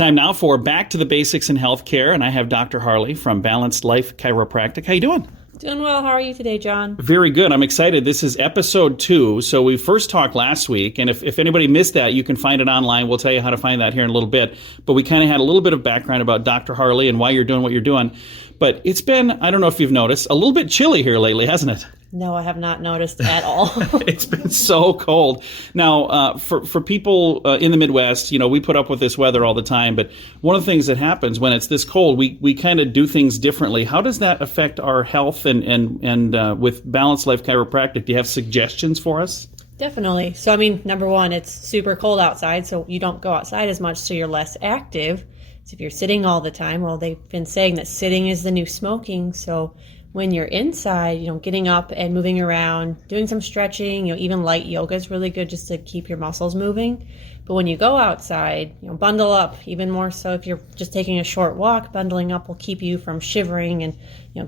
Time now for Back to the Basics in Healthcare, and I have Dr. Harley from Balanced Life Chiropractic. How you doing? Doing well. How are you today, John? Very good. I'm excited. This is episode 2. So we first talked last week, and if anybody missed that, you can find it online. We'll tell you how to find that here in a little bit. But we kind of had a little bit of background about Dr. Harley and why you're doing what you're doing. But it's been, I don't know if you've noticed, a little bit chilly here lately, hasn't it? No, I have not noticed at all. It's been so cold. Now, for people in the Midwest, we put up with this weather all the time. But one of the things that happens when it's this cold, we kind of do things differently. How does that affect our health and with Balanced Life Chiropractic? Do you have suggestions for us? Definitely. So, number one, it's super cold outside, so you don't go outside as much, so you're less active. So if you're sitting all the time, well, they've been saying that sitting is the new smoking. So when you're inside, getting up and moving around, doing some stretching, even light yoga is really good just to keep your muscles moving. But when you go outside, bundle up even more so if you're just taking a short walk. Bundling up will keep you from shivering and,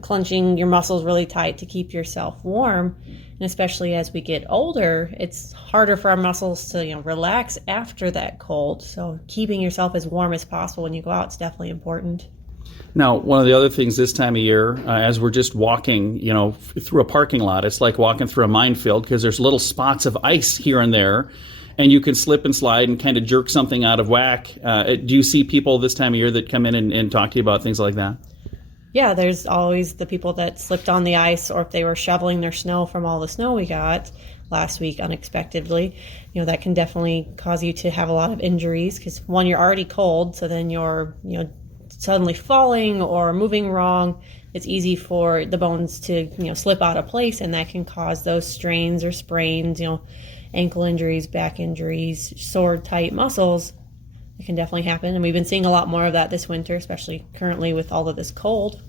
clenching your muscles really tight to keep yourself warm. And especially as we get older, it's harder for our muscles to, relax after that cold. So keeping yourself as warm as possible when you go out is definitely important. Now, one of the other things this time of year, as we're just walking, through a parking lot, it's like walking through a minefield because there's little spots of ice here and there, and you can slip and slide and kind of jerk something out of whack. Do you see people this time of year that come in and talk to you about things like that? Yeah, there's always the people that slipped on the ice, or if they were shoveling their snow from all the snow we got last week unexpectedly. That can definitely cause you to have a lot of injuries because, one, you're already cold, so then you're, suddenly falling or moving wrong. It's easy for the bones to, slip out of place, and that can cause those strains or sprains, ankle injuries, back injuries, sore, tight muscles. It can definitely happen, and we've been seeing a lot more of that this winter, especially currently with all of this cold.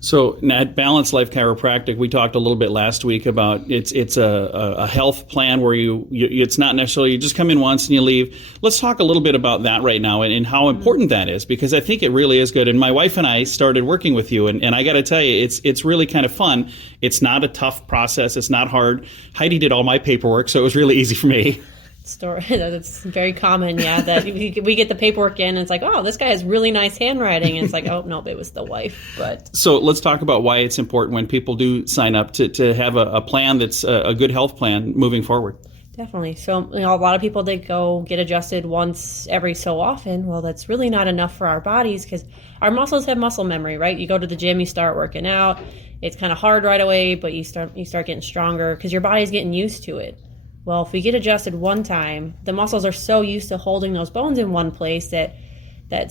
So at Balanced Life Chiropractic, we talked a little bit last week about it's a health plan where you it's not necessarily you just come in once and you leave. Let's talk a little bit about that right now and how important that is, because I think it really is good. And my wife and I started working with you, and I got to tell you, it's really kind of fun. It's not a tough process. It's not hard. Heidi did all my paperwork, so it was really easy for me. Story that's very common, that we get the paperwork in and it's like, oh, this guy has really nice handwriting, and it's like, oh no, it was the wife. But so let's talk about why it's important when people do sign up to have a plan that's a good health plan moving forward. Definitely. So a lot of people, they go get adjusted once every so often. Well, that's really not enough for our bodies because our muscles have muscle memory, right? You go to the gym, you start working out, it's kind of hard right away, but you start getting stronger because your body's getting used to it. Well, if we get adjusted one time, the muscles are so used to holding those bones in one place that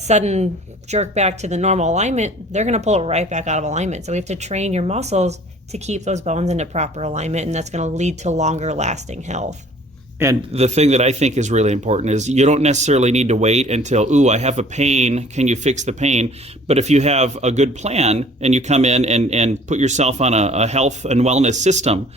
sudden jerk back to the normal alignment, they're going to pull it right back out of alignment. So we have to train your muscles to keep those bones into proper alignment, and that's going to lead to longer lasting health. And the thing that I think is really important is you don't necessarily need to wait until, I have a pain, can you fix the pain? But if you have a good plan and you come in and put yourself on a health and wellness system,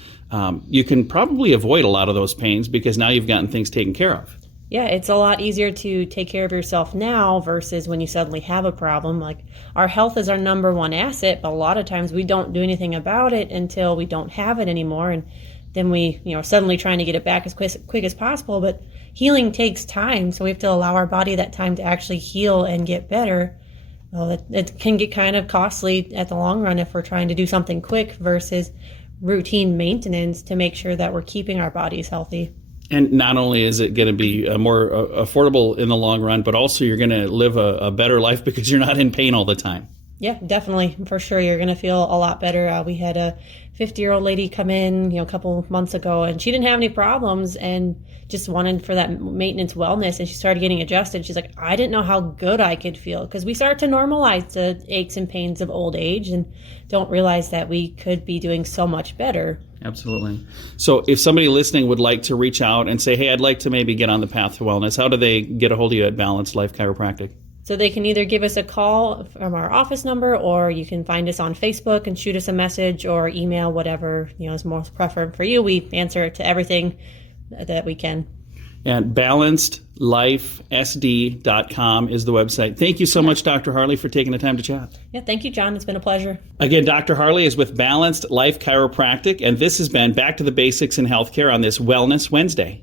you can probably avoid a lot of those pains because now you've gotten things taken care of. Yeah, it's a lot easier to take care of yourself now versus when you suddenly have a problem. Like, our health is our number one asset, but a lot of times we don't do anything about it until we don't have it anymore. And then we, are suddenly trying to get it back as quick as possible. But healing takes time, so we have to allow our body that time to actually heal and get better. Well, it can get kind of costly at the long run if we're trying to do something quick versus routine maintenance to make sure that we're keeping our bodies healthy. And not only is it going to be more affordable in the long run, but also you're going to live a better life because you're not in pain all the time. Yeah, definitely. For sure. You're going to feel a lot better. We had a 50-year-old lady come in, a couple months ago, and she didn't have any problems and just wanted for that maintenance wellness. And she started getting adjusted. She's like, I didn't know how good I could feel, because we start to normalize the aches and pains of old age and don't realize that we could be doing so much better. Absolutely. So if somebody listening would like to reach out and say, hey, I'd like to maybe get on the path to wellness, how do they get a hold of you at Balanced Life Chiropractic? So they can either give us a call from our office number, or you can find us on Facebook and shoot us a message, or email, whatever is most preferred for you. We answer to everything that we can. And balancedlifesd.com is the website. Thank you so much, Dr. Harley, for taking the time to chat. Yeah, thank you, John. It's been a pleasure. Again, Dr. Harley is with Balanced Life Chiropractic, and this has been Back to the Basics in Healthcare on this Wellness Wednesday.